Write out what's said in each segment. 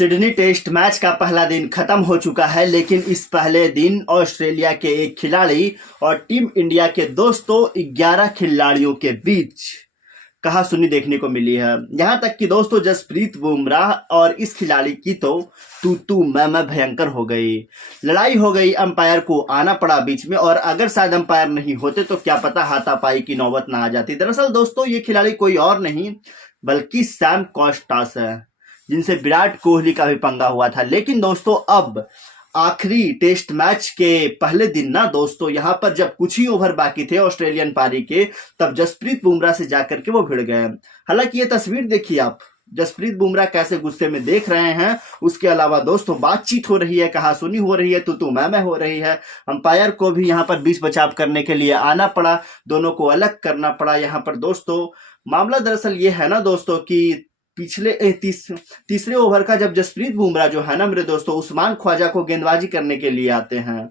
Sydney test match का पहला दिन खत्म हो चुका है, लेकिन इस पहले दिन ऑस्ट्रेलिया के एक खिलाड़ी और टीम इंडिया के 11 खिलाड़ियों के बीच कहासुनी देखने को मिली है। यहां तक कि दोस्तों जसप्रीत बुमराह और इस खिलाड़ी की तो तू मैं भयंकर हो गई, लड़ाई हो गई, अंपायर को आना पड़ा बीच में, और अगर शायद अंपायर नहीं होते तो क्या पता हाथापाई की नौबत ना आ जाती। दरअसल दोस्तों ये खिलाड़ी कोई और नहीं बल्कि सैम कॉस्टास है, जिनसे विराट कोहली का भी पंगा हुआ था। लेकिन दोस्तों अब आखिरी टेस्ट मैच के पहले दिन ना दोस्तों, यहां पर जब कुछ ही ओवर बाकी थे ऑस्ट्रेलियन पारी के, तब जसप्रीत बुमराह से जाकर के वो भिड़ गए। हालांकि ये तस्वीर देखिए आप, जसप्रीत बुमराह कैसे गुस्से में देख रहे हैं। उसके अलावा दोस्तों बातचीत हो रही है, कहासुनी हो रही है, तू मैं हो रही है। अंपायर को भी यहाँ पर बीच बचाव करने के लिए आना पड़ा, दोनों को अलग करना पड़ा। यहाँ पर दोस्तों मामला दरअसल ये है ना दोस्तों कि पिछले तीसरे ओवर का जब जसप्रीत बुमराह जो है ना मेरे दोस्तों उस्मान ख्वाजा को गेंदबाजी करने के लिए आते हैं,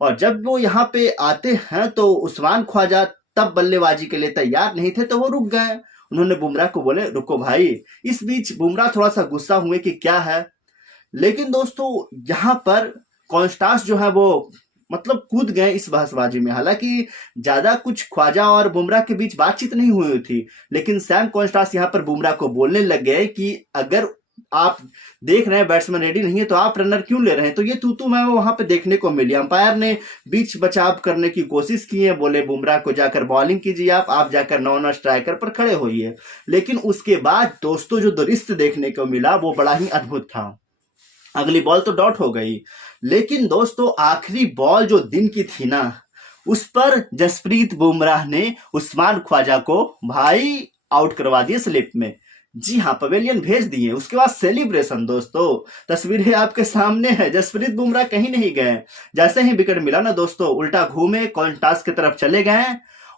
और जब वो यहाँ पे आते हैं तो उस्मान ख्वाजा तब बल्लेबाजी के लिए तैयार नहीं थे, तो वो रुक गए। उन्होंने बुमराह को बोले रुको भाई। इस बीच बुमराह थोड़ा सा गुस्सा हुए कि क्या है, लेकिन दोस्तों यहाँ पर कॉन्स्टास जो है वो मतलब कूद गए इस बहसबाजी में। हालांकि ज्यादा कुछ ख्वाजा और बुमराह के बीच बातचीत नहीं हुई थी, लेकिन सैम कॉन्स्टास यहाँ पर बुमराह को बोलने लग गए कि अगर आप देख रहे हैं बैट्समैन रेडी नहीं है तो आप रनर क्यों ले रहे हैं। तो ये तू मैं वहां पे देखने को मिली। अंपायर ने बीच बचाव करने की कोशिश की है, बोले बुमराह को जाकर बॉलिंग कीजिए, आप जाकर नॉन स्ट्राइकर पर खड़े होइए। लेकिन उसके बाद दोस्तों जो दृश्य देखने को मिला वो बड़ा ही अद्भुत था। अगली बॉल तो डॉट हो गई, लेकिन दोस्तों आखिरी बॉल जो दिन की थी ना, उस पर जसप्रीत बुमराह ने उस्मान ख्वाजा को भाई आउट करवा दिए स्लिप में। जी हाँ, पवेलियन भेज दिए। उसके बाद सेलिब्रेशन दोस्तों तस्वीरें आपके सामने है। जसप्रीत बुमराह कहीं नहीं गए, जैसे ही विकेट मिला ना दोस्तों उल्टा घूमे कॉन्स्टास की तरफ चले गए,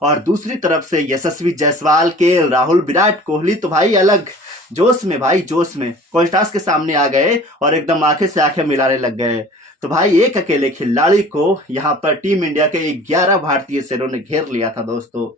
और दूसरी तरफ से यशस्वी जायसवाल के राहुल, विराट कोहली तो भाई अलग जोश में, भाई जोश में कॉन्स्टास के सामने आ गए और एकदम आंखें से आंखें मिलाने लग गए। तो भाई एक अकेले खिलाड़ी को यहाँ पर टीम इंडिया के 11 भारतीय शेरों ने घेर लिया था दोस्तों।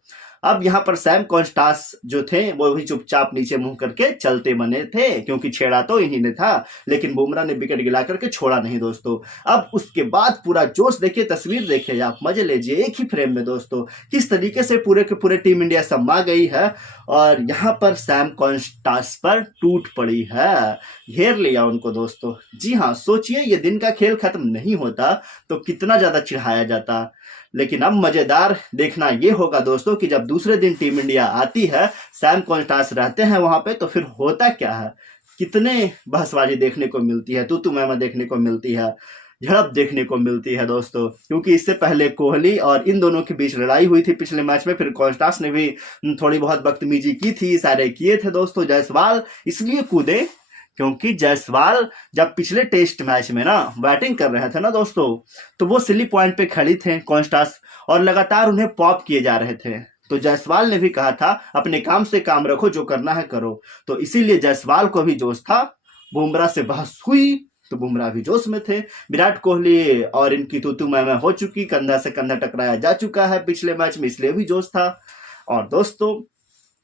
अब यहाँ पर सैम कॉन्स्टास जो थे वो भी चुपचाप नीचे मुंह करके चलते बने थे, क्योंकि छेड़ा तो इन्हीं ने था, लेकिन बुमराह ने विकेट गिला करके छोड़ा नहीं दोस्तों। अब उसके बाद पूरा जोश देखिए, तस्वीर देखिए आप, मजे लीजिए एक ही फ्रेम में दोस्तों किस तरीके से पूरे के पूरे टीम इंडिया समा गई है, और यहाँ पर सैम कॉन्स्टास पर टूट पड़ी है, घेर लिया उनको दोस्तों। जी हाँ, सोचिए ये दिन का खेल खत्म नहीं होता तो कितना ज्यादा चिढ़ाया जाता। लेकिन अब मजेदार देखना ये होगा दोस्तों कि जब दूसरे दिन टीम इंडिया आती है, सैम कॉन्स्टास रहते हैं वहां पे, तो फिर होता क्या है, कितने बहसबाजी देखने को मिलती है, तू मैं देखने को मिलती है, झड़प देखने को मिलती है दोस्तों। क्योंकि इससे पहले कोहली और इन दोनों के बीच लड़ाई हुई थी पिछले मैच में, फिर कॉन्स्टास ने भी थोड़ी बहुत बदतमीजी की थी, इशारे किए थे दोस्तों। जायसवाल इसलिए कूदे क्योंकि जायसवाल जब पिछले टेस्ट मैच में ना बैटिंग कर रहे थे ना दोस्तों, तो वो सिली पॉइंट पे खड़ी थे कॉन्स्टास, और लगातार उन्हें पॉप किए जा रहे थे। तो जायसवाल ने भी कहा था अपने काम से काम रखो, जो करना है करो। तो इसीलिए जायसवाल को भी जोश था। बुमराह से बहस हुई तो बुमराह भी जोश में थे। विराट कोहली और इनकी तू मैं हो चुकी, कंधा से कंधा टकराया जा चुका है पिछले मैच में, इसलिए भी जोश था। और दोस्तों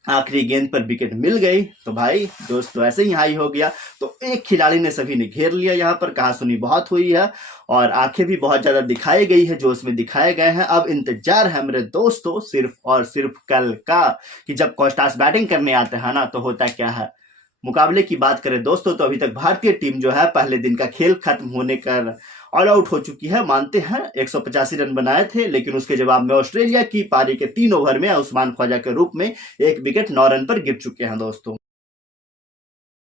आखिरी गेंद पर विकेट मिल गई तो भाई जोश तो ऐसे ही हाई हो गया। तो एक खिलाड़ी ने सभी ने घेर लिया। यहाँ पर कहासुनी बहुत हुई है और आंखें भी बहुत ज्यादा दिखाई गई है, जोश में दिखाए गए हैं। अब इंतजार है मेरे दोस्तों सिर्फ और सिर्फ कल का, कि जब कॉन्स्टास बैटिंग करने आते हैं ना तो होता क्या है। मुकाबले की बात करें दोस्तों तो अभी तक भारतीय टीम जो है पहले दिन का खेल खत्म होने कर ऑल आउट हो चुकी है। मानते हैं 185 रन बनाए थे, लेकिन उसके जवाब में ऑस्ट्रेलिया की पारी के 3 ओवर में उस्मान ख्वाजा के रूप में 1 विकेट 9 रन पर गिर चुके हैं दोस्तों।